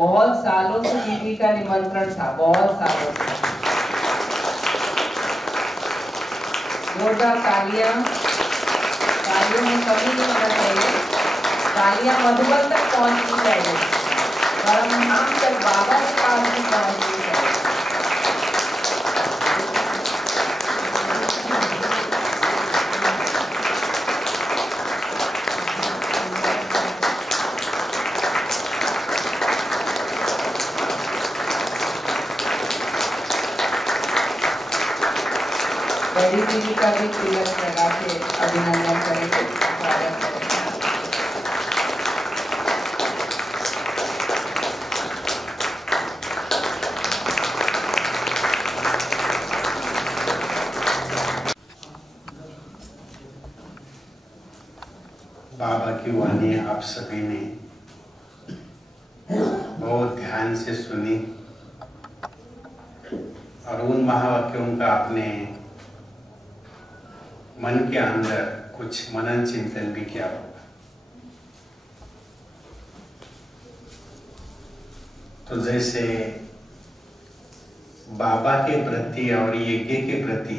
बहुत सालों से दीदी का निमंत्रण था, बहुत सालों से। जोरदार तालियां, तालियों में कमी नहीं होना चाहिए, तालियां मधुबन तक पहुंचनी चाहिए, परमधाम तक बाबा के पास भी पहुंचनी चाहिए। बड़ी दीदी का भी तिलक लगा के अभिनंदन करेंगे, स्वागत करेंगे। बाबा की वाणी आप सभी ने बहुत ध्यान से सुनी और उन महावाक्यों का आपने मन के अंदर कुछ मनन चिंतन भी किया होगा। तो जैसे बाबा के प्रति और यज्ञ के प्रति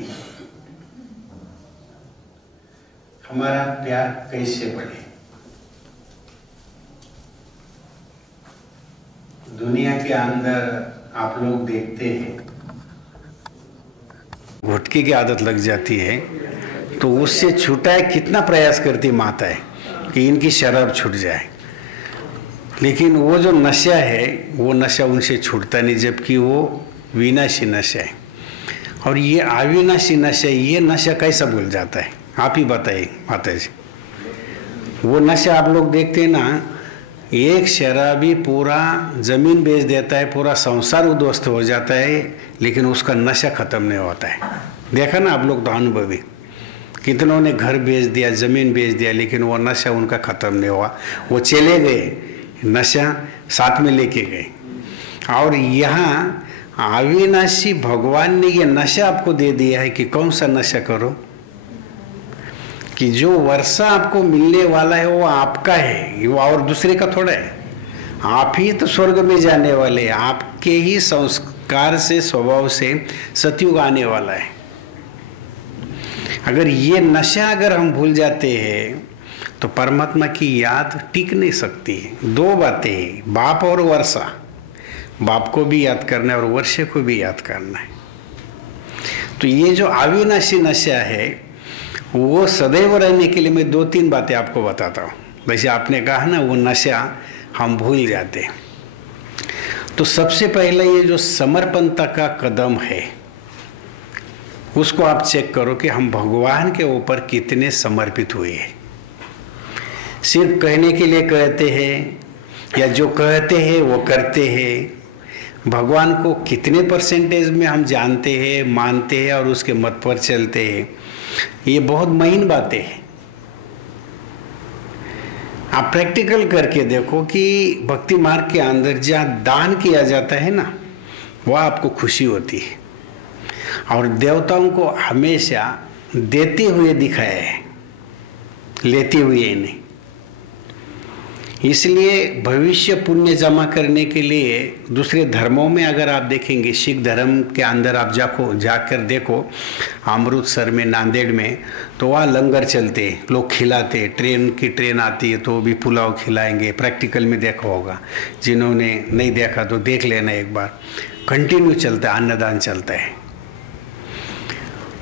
हमारा प्यार कैसे बढ़े। दुनिया के अंदर आप लोग देखते हैं गुटखे की आदत लग जाती है तो उससे छुटाए कितना प्रयास करती माताएं कि इनकी शराब छूट जाए, लेकिन वो जो नशा है वो नशा उनसे छूटता नहीं, जबकि वो विनाशी नशा है। और ये अविनाशी नशा, ये नशा कैसा भूल जाता है, आप ही बताइए माता जी। वो नशा आप लोग देखते हैं ना, एक शराबी पूरा जमीन बेच देता है, पूरा संसार उद्ध्वस्त हो जाता है, लेकिन उसका नशा खत्म नहीं होता है। देखा ना आप लोग तो अनुभवी, कितनों ने घर बेच दिया, जमीन बेच दिया, लेकिन वो नशा उनका खत्म नहीं हुआ, वो चले गए, नशा साथ में लेके गए। और यहाँ अविनाशी भगवान ने ये नशा आपको दे दिया है कि कौन सा नशा करो, कि जो वर्षा आपको मिलने वाला है वो आपका है, वो और दूसरे का थोड़ा है। आप ही तो स्वर्ग में जाने वाले, आपके ही संस्कार से, स्वभाव से सतयुग आने वाला है। अगर ये नशा अगर हम भूल जाते हैं तो परमात्मा की याद टिक नहीं सकती। दो बातें हैं, बाप और वर्षा। बाप को भी याद करना है और वर्षे को भी याद करना है। तो ये जो अविनाशी नशा है वो सदैव रहने के लिए मैं 2-3 बातें आपको बताता हूँ। वैसे आपने कहा ना वो नशा हम भूल जाते हैं। तो सबसे पहले ये जो समर्पणता का कदम है उसको आप चेक करो कि हम भगवान के ऊपर कितने समर्पित हुए हैं। सिर्फ कहने के लिए कहते हैं या जो कहते हैं वो करते हैं। भगवान को कितने परसेंटेज में हम जानते हैं, मानते हैं और उसके मत पर चलते हैं, ये बहुत महीन बातें हैं। आप प्रैक्टिकल करके देखो कि भक्ति मार्ग के अंदर जहाँ दान किया जाता है ना, वह आपको खुशी होती है। और देवताओं को हमेशा देते हुए दिखाया है, लेते हुए नहीं। इसलिए भविष्य पुण्य जमा करने के लिए दूसरे धर्मों में अगर आप देखेंगे, सिख धर्म के अंदर आप जाकर देखो, अमृतसर में, नांदेड़ में, तो वहाँ लंगर चलते, लोग खिलाते, ट्रेन आती है तो भी पुलाव खिलाएंगे। प्रैक्टिकल में देखा होगा, जिन्होंने नहीं देखा तो देख लेना एक बार। कंटिन्यू चलता है, अन्नदान चलता है।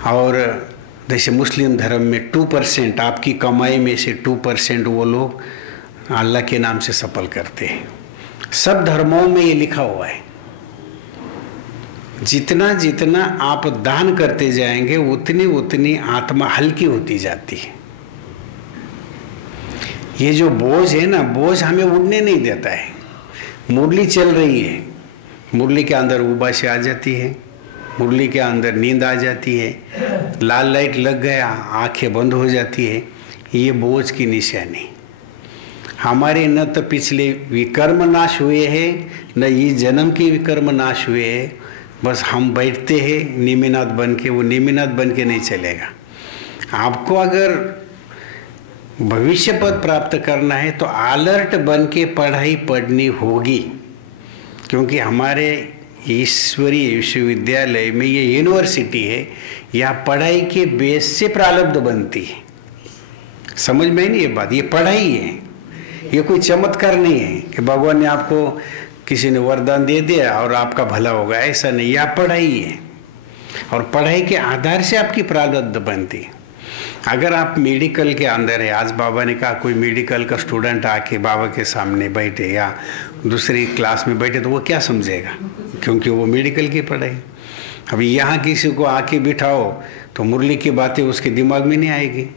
और जैसे मुस्लिम धर्म में 2% आपकी कमाई में से 2% वो लोग अल्लाह के नाम से सफल करते हैं। सब धर्मों में ये लिखा हुआ है। जितना जितना आप दान करते जाएंगे उतनी उतनी आत्मा हल्की होती जाती है। ये जो बोझ है ना, बोझ हमें उड़ने नहीं देता है। मुरली चल रही है, मुरली के अंदर उबासी आ जाती है, मुरली के अंदर नींद आ जाती है, लाल लाइट लग गया, आंखें बंद हो जाती है। ये बोझ की निशानी। हमारे न तो पिछले विकर्म नाश हुए हैं, न ये जन्म के विकर्म नाश हुए हैं। बस हम बैठते हैं निमिनाथ बन के, वो निमिनाथ बन के नहीं चलेगा। आपको अगर भविष्य पद प्राप्त करना है तो अलर्ट बन के पढ़ाई पढ़नी होगी। क्योंकि हमारे ईश्वरीय विश्वविद्यालय में ये यूनिवर्सिटी है, यहाँ पढ़ाई के बेस से प्रारब्ध बनती है। समझ में नहीं ये बात, ये पढ़ाई है, ये कोई चमत्कार नहीं है कि भगवान ने आपको किसी ने वरदान दे दिया और आपका भला होगा, ऐसा नहीं। यह पढ़ाई है और पढ़ाई के आधार से आपकी प्रारब्ध बनती है। अगर आप मेडिकल के अंदर है, आज बाबा ने कहा कोई मेडिकल का स्टूडेंट आके बाबा के सामने बैठे या दूसरी क्लास में बैठे तो वो क्या समझेगा, क्योंकि वो मेडिकल की पढ़ाई। अभी यहाँ किसी को आके बिठाओ तो मुरली की बातें उसके दिमाग में नहीं आएगी।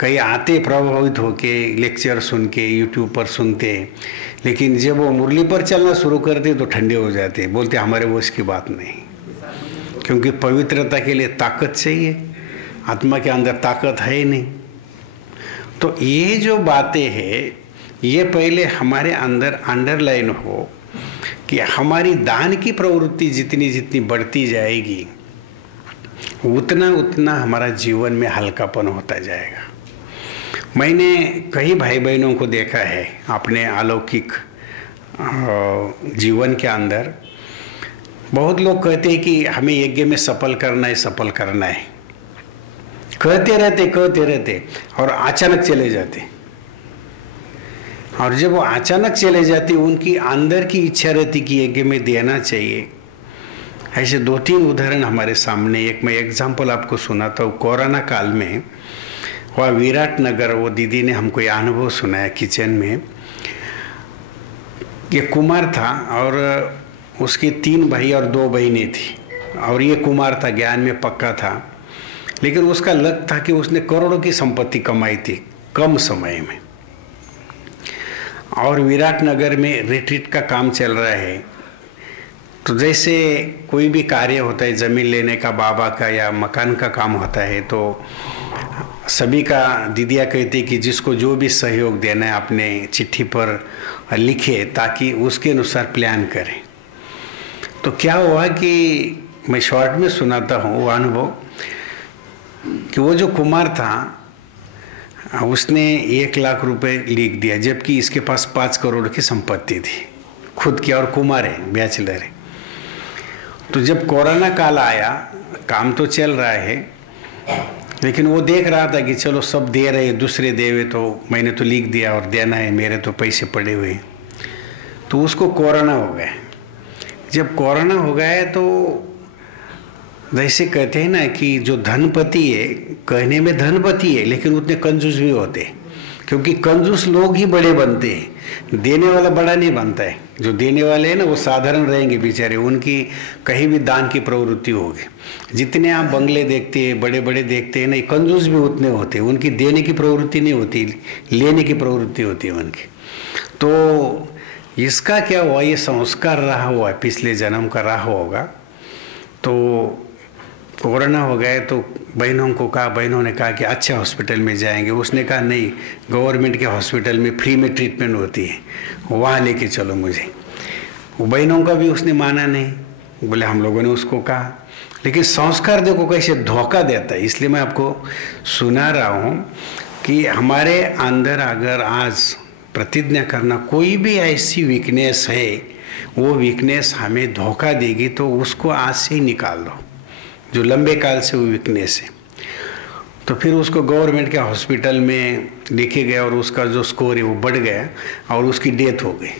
कई आते प्रभावित होके लेक्चर सुन के यूट्यूब पर सुनते, लेकिन जब वो मुरली पर चलना शुरू करते तो ठंडे हो जाते, बोलते हमारे वश की बात नहीं। क्योंकि पवित्रता के लिए ताकत चाहिए, आत्मा के अंदर ताकत है ही नहीं। तो ये जो बातें हैं ये पहले हमारे अंदर अंडरलाइन हो कि हमारी दान की प्रवृत्ति जितनी जितनी बढ़ती जाएगी उतना उतना हमारा जीवन में हल्कापन होता जाएगा। मैंने कई भाई बहनों को देखा है अपने अलौकिक जीवन के अंदर। बहुत लोग कहते हैं कि हमें यज्ञ में सफल करना है, सफल करना है, कहते रहते और अचानक चले जाते। और जब वो अचानक चले जाते उनकी अंदर की इच्छा रहती कि यज्ञ में देना चाहिए। ऐसे 2-3 उदाहरण हमारे सामने। एक मैं एग्जाम्पल आपको सुनाता हूँ। कोरोना काल में वह विराट नगर, वो दीदी ने हमको ये अनुभव सुनाया किचन में। ये कुमार था और उसके 3 भाई और 2 बहनें थी। और ये कुमार था, ज्ञान में पक्का था, लेकिन उसका लक था कि उसने करोड़ों की संपत्ति कमाई थी कम समय में। और विराट नगर में रिट्रीट का काम चल रहा है। तो जैसे कोई भी कार्य होता है, ज़मीन लेने का, बाबा का या मकान का काम होता है, तो सभी का दीदिया कहती कि जिसको जो भी सहयोग देना है अपने चिट्ठी पर लिखे ताकि उसके अनुसार प्लान करें। तो क्या हुआ कि मैं शॉर्ट में सुनाता हूँ वो अनुभव कि वो जो कुमार था उसने 1 लाख रुपए लिख दिया, जबकि इसके पास 5 करोड़ की संपत्ति थी खुद की, और कुमार है, बैचलर है। तो जब कोरोना काल आया, काम तो चल रहा है, लेकिन वो देख रहा था कि चलो सब दे रहे, दूसरे देवे तो मैंने तो लिख दिया और देना है, मेरे तो पैसे पड़े हुए। तो उसको कोरोना हो गया। जब कोरोना हो गया तो जैसे कहते हैं ना कि जो धनपति है, कहने में धनपति है लेकिन उतने कंजूस भी होते हैं, क्योंकि कंजूस लोग ही बड़े बनते हैं, देने वाला बड़ा नहीं बनता है। जो देने वाले हैं ना वो साधारण रहेंगे बेचारे, उनकी कहीं भी दान की प्रवृत्ति होगी। जितने आप बंगले देखते हैं, बड़े बड़े देखते हैं ना, कंजूस भी उतने होते हैं, उनकी देने की प्रवृत्ति नहीं होती, लेने की प्रवृत्ति होती है उनकी। तो इसका क्या हुआ, ये संस्कार रहा हुआ, पिछले जन्म का रहा होगा। तो कोरोना हो गए तो बहनों को कहा, बहनों ने कहा कि अच्छा हॉस्पिटल में जाएंगे। उसने कहा नहीं, गवर्नमेंट के हॉस्पिटल में फ्री में ट्रीटमेंट होती है, वहाँ लेके चलो मुझे। वो बहनों का भी उसने माना नहीं, बोले हम लोगों ने उसको कहा। लेकिन संस्कार देखो कैसे धोखा देता है। इसलिए मैं आपको सुना रहा हूँ कि हमारे अंदर अगर आज प्रतिज्ञा करना कोई भी ऐसी वीकनेस है, वो वीकनेस हमें धोखा देगी, तो उसको आज से ही निकाल दो, जो लंबे काल से वो वीकनेस है। तो फिर उसको गवर्नमेंट के हॉस्पिटल में लेके गया और उसका जो स्कोर है वो बढ़ गया और उसकी डेथ हो गई।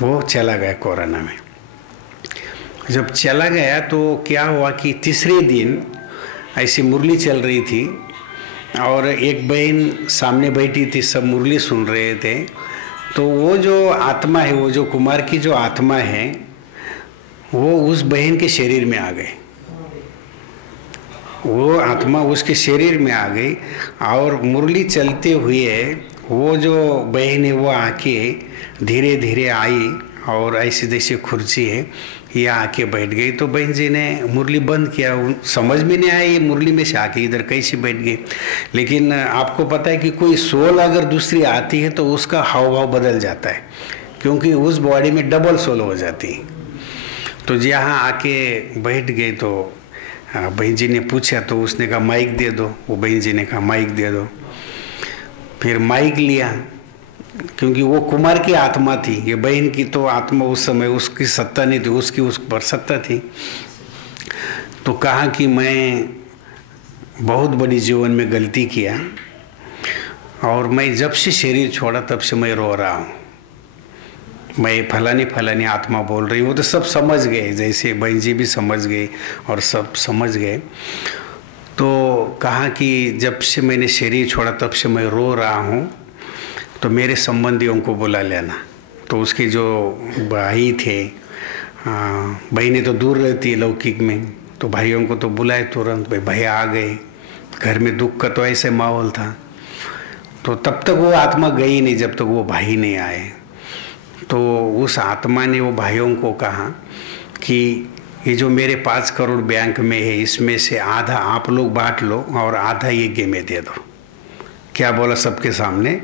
वो चला गया कोरोना में। जब चला गया तो क्या हुआ कि तीसरे दिन ऐसी मुरली चल रही थी और एक बहन सामने बैठी थी, सब मुरली सुन रहे थे। तो वो जो आत्मा है, वो जो कुमार की जो आत्मा है, वो उस बहन के शरीर में आ गई। वो आत्मा उसके शरीर में आ गई और मुरली चलते हुए वो जो बहन है वो आके धीरे धीरे आई और ऐसी जैसी कुर्सी है ये आके बैठ गई। तो बहन जी ने मुरली बंद किया, समझ में नहीं आया ये मुरली में से आके इधर कैसे बैठ गई। लेकिन आपको पता है कि कोई सोल अगर दूसरी आती है तो उसका हाव भाव बदल जाता है, क्योंकि उस बॉडी में डबल सोल हो जाती है। तो जहाँ आके बैठ गए तो बहन जी ने पूछा, तो उसने कहा माइक दे दो। वो बहन जी ने कहा माइक दे दो। फिर माइक लिया क्योंकि वो कुमार की आत्मा थी, ये बहन की तो आत्मा उस समय उसकी सत्ता नहीं थी, उसकी उस पर सत्ता थी। तो कहा कि मैं बहुत बड़ी जीवन में गलती किया और मैं जब से शरीर छोड़ा तब से मैं रो रहा हूँ, मैं फलानी फलानी आत्मा बोल रही। वो तो सब समझ गए, जैसे बहन जी भी समझ गए और सब समझ गए। तो कहा कि जब से मैंने शरीर छोड़ा तब से मैं रो रहा हूँ, तो मेरे संबंधियों को बुला लेना। तो उसके जो भाई थे, बहनें तो दूर रहती है लौकिक में, तो भाइयों को तो बुलाए तुरंत। भाई आ गए, घर में दुख का तो ऐसे माहौल था। तो तब तक वो आत्मा गई नहीं जब तक वो भाई नहीं आए। तो उस आत्मा ने वो भाइयों को कहा कि ये जो मेरे 5 करोड़ बैंक में है, इसमें से आधा आप लोग बांट लो और आधा यज्ञ में दे दो। क्या बोला सबके सामने?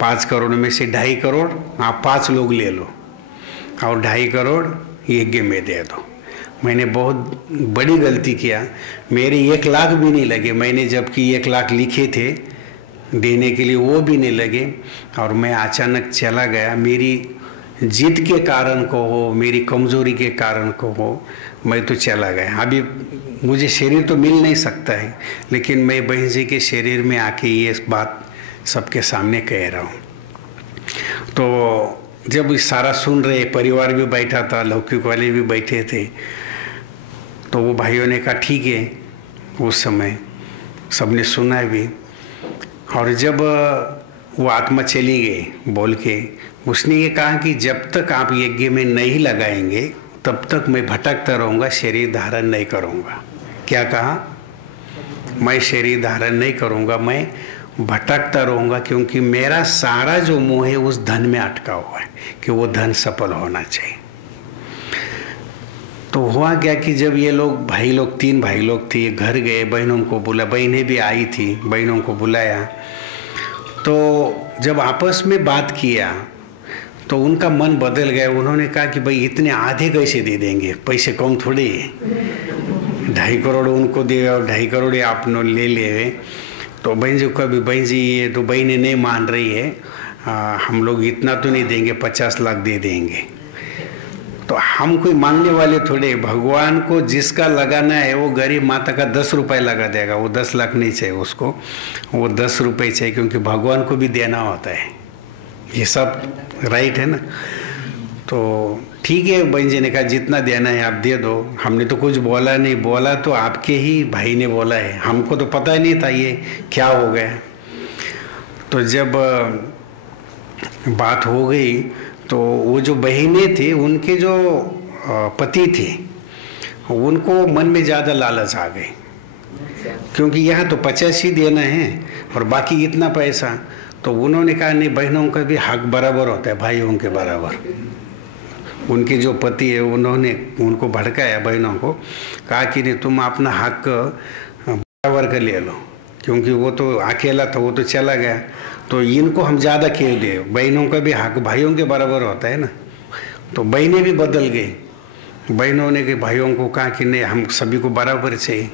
5 करोड़ में से 2.5 करोड़ आप 5 लोग ले लो और 2.5 करोड़ यज्ञ में दे दो। मैंने बहुत बड़ी गलती किया, मेरे 1 लाख भी नहीं लगे। मैंने जबकि 1 लाख लिखे थे देने के लिए, वो भी नहीं लगे। और मैं अचानक चला गया, मेरी जिद के कारण को हो, मेरी कमजोरी के कारण को हो, मैं तो चला गया। अभी मुझे शरीर तो मिल नहीं सकता है, लेकिन मैं बहन जी के शरीर में आके ये बात सबके सामने कह रहा हूँ। तो जब सारा सुन रहे, परिवार भी बैठा था, लौकिक वाले भी बैठे थे, तो वो भाइयों ने कहा ठीक है। उस समय सबने सुना भी। और जब वो आत्मा चली गई बोल के, उसने ये कहा कि जब तक आप यज्ञ में नहीं लगाएंगे तब तक मैं भटकता रहूँगा, शरीर धारण नहीं करूँगा। क्या कहा? मैं शरीर धारण नहीं करूँगा, मैं भटकता रहूँगा, क्योंकि मेरा सारा जो मोह है उस धन में अटका हुआ है कि वो धन सफल होना चाहिए। तो हुआ क्या कि जब ये लोग भाई लोग, 3 भाई लोग थे, घर गए, बहनों को बुला, बहनें भी आई थी, बहनों को बुलाया। तो जब आपस में बात किया तो उनका मन बदल गया। उन्होंने कहा कि भाई इतने आधे कैसे दे देंगे, पैसे कम थोड़ी है, 2.5 करोड़ उनको दे और 2.5 करोड़ आप ले ले। तो बहन जी को भी, बहन जी ये तो बहनें नहीं मान रही है, हम लोग इतना तो नहीं देंगे, 50 लाख दे देंगे। तो हम कोई मांगने वाले थोड़े, भगवान को जिसका लगाना है वो गरीब माता का 10 रुपये लगा देगा। वो 10 लाख नहीं चाहिए उसको, वो 10 रुपये चाहिए, क्योंकि भगवान को भी देना होता है। ये सब राइट है ना। तो ठीक है, बहन जी ने कहा जितना देना है आप दे दो। हमने तो कुछ बोला नहीं, बोला तो आपके ही भाई ने बोला है, हमको तो पता ही नहीं था ये क्या हो गया। तो जब बात हो गई तो वो जो बहनें थी, उनके जो पति थे, उनको मन में ज़्यादा लालच आ गई, क्योंकि यहाँ तो 50 ही देना है और बाकी इतना पैसा। तो उन्होंने कहा नहीं, बहनों का भी हक बराबर होता है भाइयों के बराबर। उनके जो पति है उन्होंने उनको भड़काया, बहनों को कहा कि नहीं तुम अपना हक बराबर कर ले लो, क्योंकि वो तो अकेला था, वो तो चला गया, तो इनको हम ज़्यादा क्यों दे, बहनों का भी हक भाइयों के बराबर होता है ना। तो बहनें भी बदल गई, बहनों ने के भाइयों को कहा कि नहीं हम सभी को बराबर चाहिए।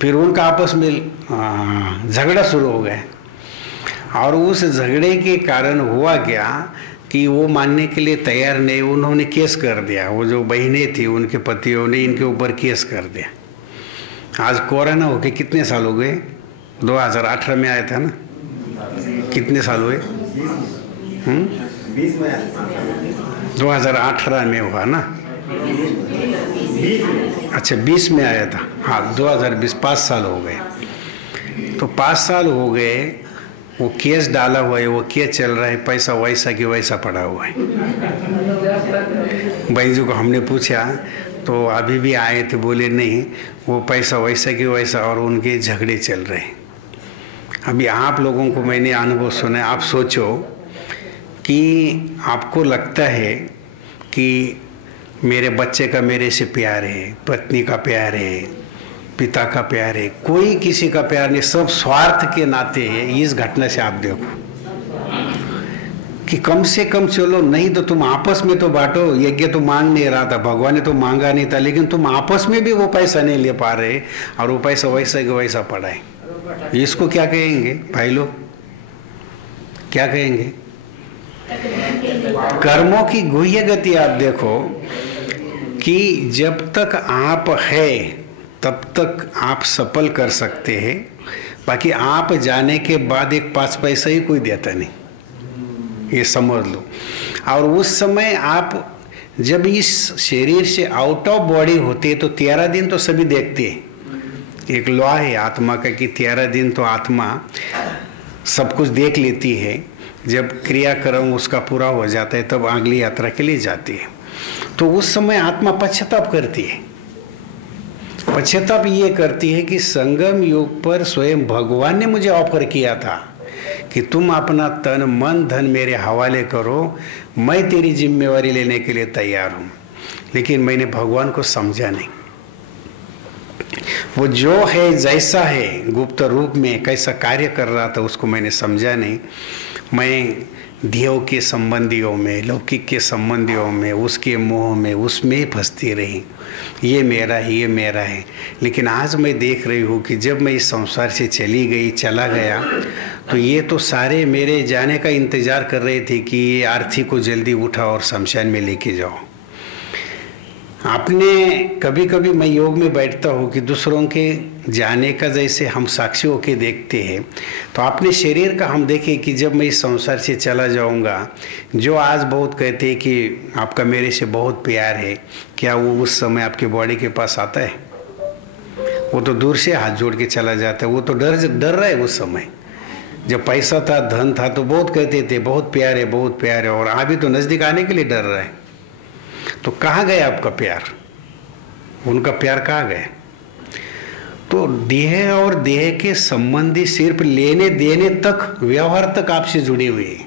फिर उनका आपस में झगड़ा शुरू हो गया। और उस झगड़े के कारण हुआ क्या कि वो मानने के लिए तैयार नहीं, उन्होंने केस कर दिया। वो जो बहनें थी उनके पतियों ने इनके ऊपर केस कर दिया। आज कोरोना होके कितने साल हो गए? 2018 में आया था ना, कितने साल हुए? 2018 में हुआ ना, अच्छा 20 में आया था, हाँ 2020, 5 साल हो गए। तो 5 साल हो गए, वो केस डाला हुआ है, वो केस चल रहा है, पैसा वैसा कि वैसा पड़ा हुआ है। भाई जी को हमने पूछा तो अभी भी आए थे, बोले नहीं वो पैसा वैसा कि वैसा, और उनके झगड़े चल रहे हैं। अभी आप लोगों को मैंने अनुभव सुना, आप सोचो कि आपको लगता है कि मेरे बच्चे का मेरे से प्यार है, पत्नी का प्यार है, पिता का प्यार है, कोई किसी का प्यार नहीं, सब स्वार्थ के नाते है। इस घटना से आप देखो कि कम से कम चलो नहीं तो तुम आपस में तो बांटो। यज्ञ तो मांग नहीं रहा था, भगवान ने तो मांगा नहीं था, लेकिन तुम आपस में भी वो पैसा नहीं ले पा रहे और वो पैसा वैसा कि वैसा पड़ा है। इसको क्या कहेंगे भाई लोग? क्या कहेंगे? कर्मों की गुह्य गति आप देखो कि जब तक आप है तब तक आप सफल कर सकते हैं, बाकी आप जाने के बाद एक 5 पैसा ही कोई देता नहीं, ये समझ लो। और उस समय आप जब इस शरीर से आउट ऑफ बॉडी होते हैं तो 13 दिन तो सभी देखते हैं। एक लॉ है आत्मा का कि 13 दिन तो आत्मा सब कुछ देख लेती है। जब क्रियाक्रम उसका पूरा हो जाता है तब अगली यात्रा के लिए जाती है। तो उस समय आत्मा पश्चाताप करती है। पश्चाताप ये करती है कि संगम युग पर स्वयं भगवान ने मुझे ऑफर किया था कि तुम अपना तन मन धन मेरे हवाले करो, मैं तेरी जिम्मेवारी लेने के लिए तैयार हूँ। लेकिन मैंने भगवान को समझा नहीं। वो जो है जैसा है गुप्त रूप में कैसा कार्य कर रहा था उसको मैंने समझा नहीं। मैं देव के संबंधियों में, लौकिक के संबंधियों में, उसके मोह में, उसमें ही फंसती रही। ये मेरा है, ये मेरा है। लेकिन आज मैं देख रही हूँ कि जब मैं इस संसार से चला गया तो ये तो सारे मेरे जाने का इंतजार कर रहे थे कि ये आरती को जल्दी उठाओ और शमशान में लेके जाओ। आपने कभी कभी मैं योग में बैठता हूँ कि दूसरों के जाने का जैसे हम साक्षी होके देखते हैं, तो अपने शरीर का हम देखें कि जब मैं इस संसार से चला जाऊँगा, जो आज बहुत कहते हैं कि आपका मेरे से बहुत प्यार है, क्या वो उस समय आपके बॉडी के पास आता है? वो तो दूर से हाथ जोड़ के चला जाता है। वो तो डर रहा है। उस समय जब पैसा था, धन था, तो बहुत कहते थे बहुत प्यार है, बहुत प्यार है, और अभी तो नज़दीक आने के लिए डर रहा है। तो कहाँ गया आपका प्यार? उनका प्यार कहाँ गया? तो देह और देह के संबंधी सिर्फ लेने देने तक, व्यवहार तक आपसे जुड़ी हुई है।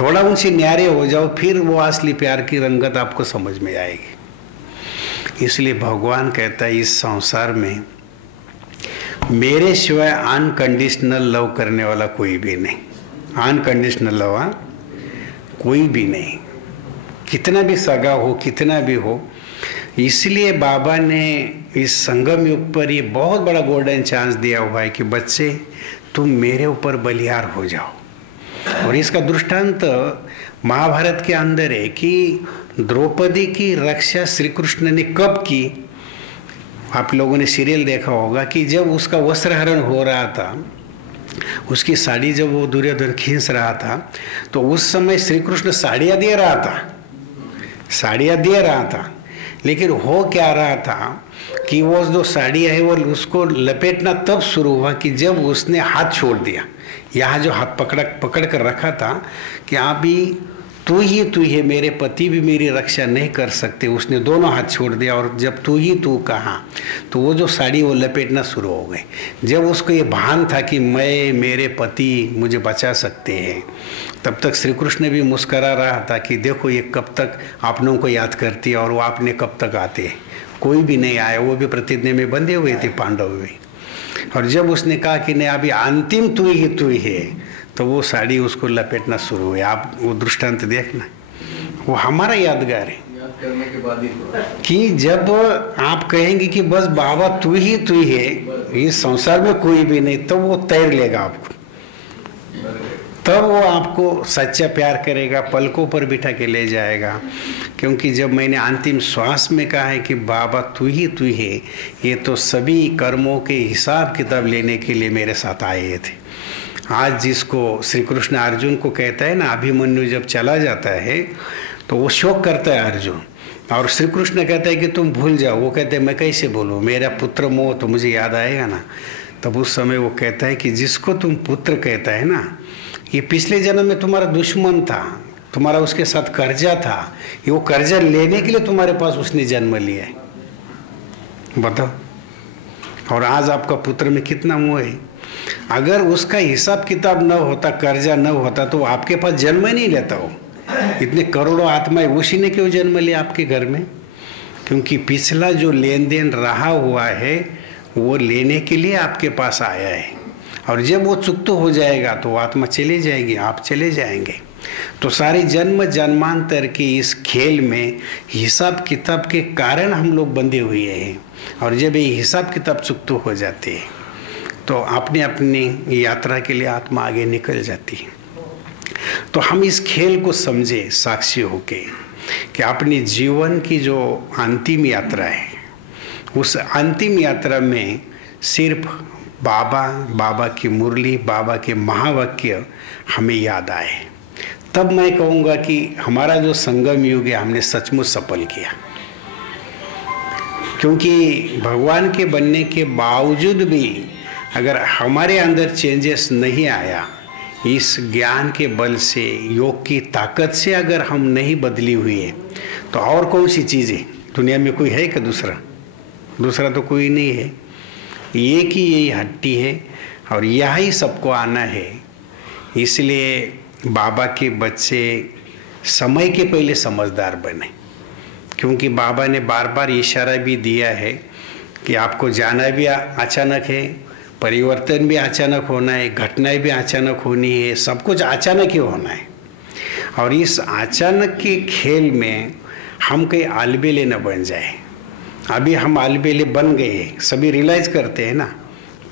थोड़ा उनसे न्यारे हो जाओ, फिर वो असली प्यार की रंगत आपको समझ में आएगी। इसलिए भगवान कहता है इस संसार में मेरे सिवाय अनकंडीशनल लव करने वाला कोई भी नहीं। अनकंडीशनल लव कोई भी नहीं, कितना भी सगा हो, कितना भी हो। इसलिए बाबा ने इस संगम युग पर ये बहुत बड़ा गोल्डन चांस दिया हुआ है कि बच्चे तुम मेरे ऊपर बलिहार हो जाओ। और इसका दृष्टांत महाभारत के अंदर है कि द्रौपदी की रक्षा श्री कृष्ण ने कब की। आप लोगों ने सीरियल देखा होगा कि जब उसका वस्त्रहरण हो रहा था, उसकी साड़ी जब वो दुर्योधन खींच रहा था, तो उस समय श्री कृष्ण साड़ियाँ दे रहा था। लेकिन हो क्या रहा था कि वो जो साड़ियाँ है वो उसको लपेटना तब शुरू हुआ कि जब उसने हाथ छोड़ दिया। यहाँ जो हाथ पकड़ कर रखा था कि अभी तू ही मेरे पति भी मेरी रक्षा नहीं कर सकते, उसने दोनों हाथ छोड़ दिया। और जब तू कहा तो वो जो साड़ी वो लपेटना शुरू हो गई। जब उसको ये भान था कि मैं, मेरे पति मुझे बचा सकते हैं, तब तक श्री कृष्ण भी मुस्करा रहा था कि देखो ये कब तक आपनों को याद करती है और वो आपने कब तक आते हैं। कोई भी नहीं आया, वो भी प्रतिज्ञा में बंधे हुए थे पांडव भी। और जब उसने कहा कि नहीं अभी अंतिम तू ही है, तो वो साड़ी उसको लपेटना शुरू हुई। आप वो दृष्टांत देखना, वो हमारा यादगार है। याद करने के बाद ही कि जब आप कहेंगे कि बस बाबा तू ही है, इस संसार में कोई भी नहीं, तब वो तैर लेगा आपको, तब वो आपको सच्चा प्यार करेगा, पलकों पर बिठा के ले जाएगा। क्योंकि जब मैंने अंतिम श्वास में कहा है कि बाबा तू ही है, ये तो सभी कर्मों के हिसाब किताब लेने के लिए मेरे साथ आए थे। आज जिसको श्री कृष्ण अर्जुन को कहता है ना, अभिमन्यु जब चला जाता है तो वो शोक करता है अर्जुन, और श्री कृष्ण कहता है कि तुम भूल जाओ। वो कहते हैं मैं कैसे भूलूं, मेरा पुत्र मोह तो मुझे याद आएगा ना। तब उस समय वो कहता है कि जिसको तुम पुत्र कहता है ना, ये पिछले जन्म में तुम्हारा दुश्मन था, तुम्हारा उसके साथ कर्जा था, ये वो कर्जा लेने के लिए तुम्हारे पास उसने जन्म लिया है, बताओ। और आज आपका पुत्र में कितना मोह है। अगर उसका हिसाब किताब न होता, कर्जा न होता, तो आपके पास जन्म ही नहीं लेता हो। इतने करोड़ों आत्माएं, उसी ने क्यों जन्म लिया आपके घर में? क्योंकि पिछला जो लेन देन रहा हुआ है वो लेने के लिए आपके पास आया है। और जब वो चुकता हो जाएगा तो आत्मा चले जाएगी, आप चले जाएंगे। तो सारी जन्म जन्मांतर के इस खेल में हिसाब किताब के कारण हम लोग बंधे हुए हैं। और जब ये हिसाब किताब चुकता हो जाते हैं तो अपनी अपनी यात्रा के लिए आत्मा आगे निकल जाती है। तो हम इस खेल को समझे साक्षी होके कि अपने जीवन की जो अंतिम यात्रा है, उस अंतिम यात्रा में सिर्फ बाबा की मुरली, बाबा के महावाक्य हमें याद आए। तब मैं कहूँगा कि हमारा जो संगम युग है हमने सचमुच सफल किया। क्योंकि भगवान के बनने के बावजूद भी अगर हमारे अंदर चेंजेस नहीं आया, इस ज्ञान के बल से, योग की ताकत से अगर हम नहीं बदली हुई है, तो और कौन सी चीज़ है दुनिया में? कोई है क्या दूसरा तो कोई नहीं है। एक ही यही हड्डी है और यही सबको आना है। इसलिए बाबा के बच्चे समय के पहले समझदार बने, क्योंकि बाबा ने बार बार इशारा भी दिया है कि आपको जाना भी अचानक है, परिवर्तन भी अचानक होना है, घटनाएं भी अचानक होनी है, सब कुछ अचानक ही होना है। और इस अचानक के खेल में हम कहीं अलबेले न बन जाए। अभी हम अलबेले बन गए, सभी रियलाइज करते हैं ना।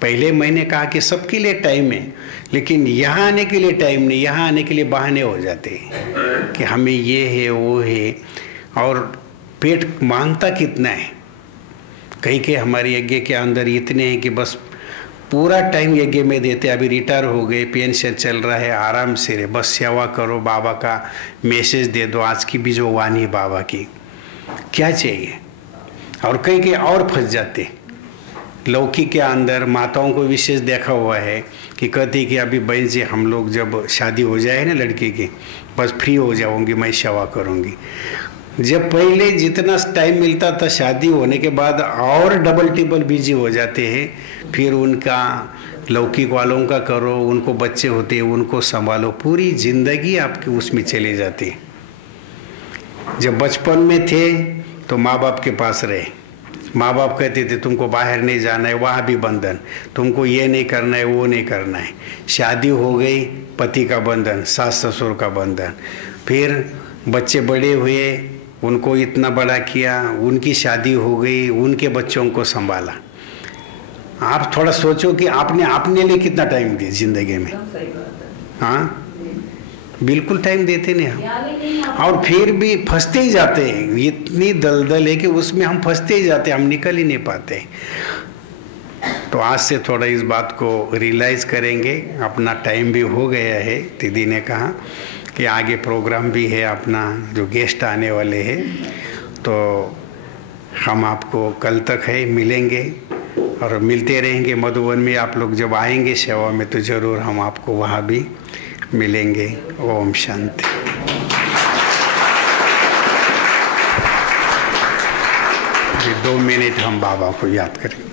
पहले मैंने कहा कि सबके लिए टाइम है, लेकिन यहाँ आने के लिए टाइम नहीं, यहाँ आने के लिए बहाने हो जाते हैं कि हमें ये है वो है, और पेट मांगता कितना है। कहीं के हमारे यज्ञ के अंदर इतने हैं कि बस पूरा टाइम यज्ञ में देते। अभी रिटायर हो गए, पेंशन चल रहा है, आराम से रहे, बस सेवा करो, बाबा का मैसेज दे दो। आज की भी जो वाणी बाबा की, क्या चाहिए। और कई के और फंस जाते। लौकिक के अंदर माताओं को विशेष देखा हुआ है कि कहती कि अभी बहन जी हम लोग जब शादी हो जाए ना लड़की की, बस फ्री हो जाऊंगी, मैं सेवा करूंगी। जब पहले जितना टाइम मिलता था, शादी होने के बाद और डबल टिबल बिजी हो जाते हैं। फिर उनका लौकिक वालों का करो, उनको बच्चे होते हैं उनको संभालो, पूरी जिंदगी आपकी उसमें चली जाती। जब बचपन में थे तो माँ बाप के पास रहे, माँ बाप कहते थे तुमको बाहर नहीं जाना है, वहाँ भी बंधन, तुमको ये नहीं करना है वो नहीं करना है। शादी हो गई, पति का बंधन, सास ससुर का बंधन। फिर बच्चे बड़े हुए, उनको इतना बड़ा किया, उनकी शादी हो गई, उनके बच्चों को संभाला। आप थोड़ा सोचो कि आपने अपने लिए कितना टाइम दिया जिंदगी में। हाँ, बिल्कुल टाइम देते नहीं हम, और फिर भी फंसते ही जाते हैं। इतनी दलदल है कि उसमें हम फंसते ही जाते हैं, हम निकल ही नहीं पाते। तो आज से थोड़ा इस बात को रियलाइज करेंगे। अपना टाइम भी हो गया है। दीदी ने कहा कि आगे प्रोग्राम भी है अपना, जो गेस्ट आने वाले हैं, तो हम आपको कल तक है मिलेंगे और मिलते रहेंगे। मधुबन में आप लोग जब आएंगे सेवा में तो ज़रूर हम आपको वहाँ भी मिलेंगे। ओम शांति। ये 2 मिनट हम बाबा को याद करें।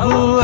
अब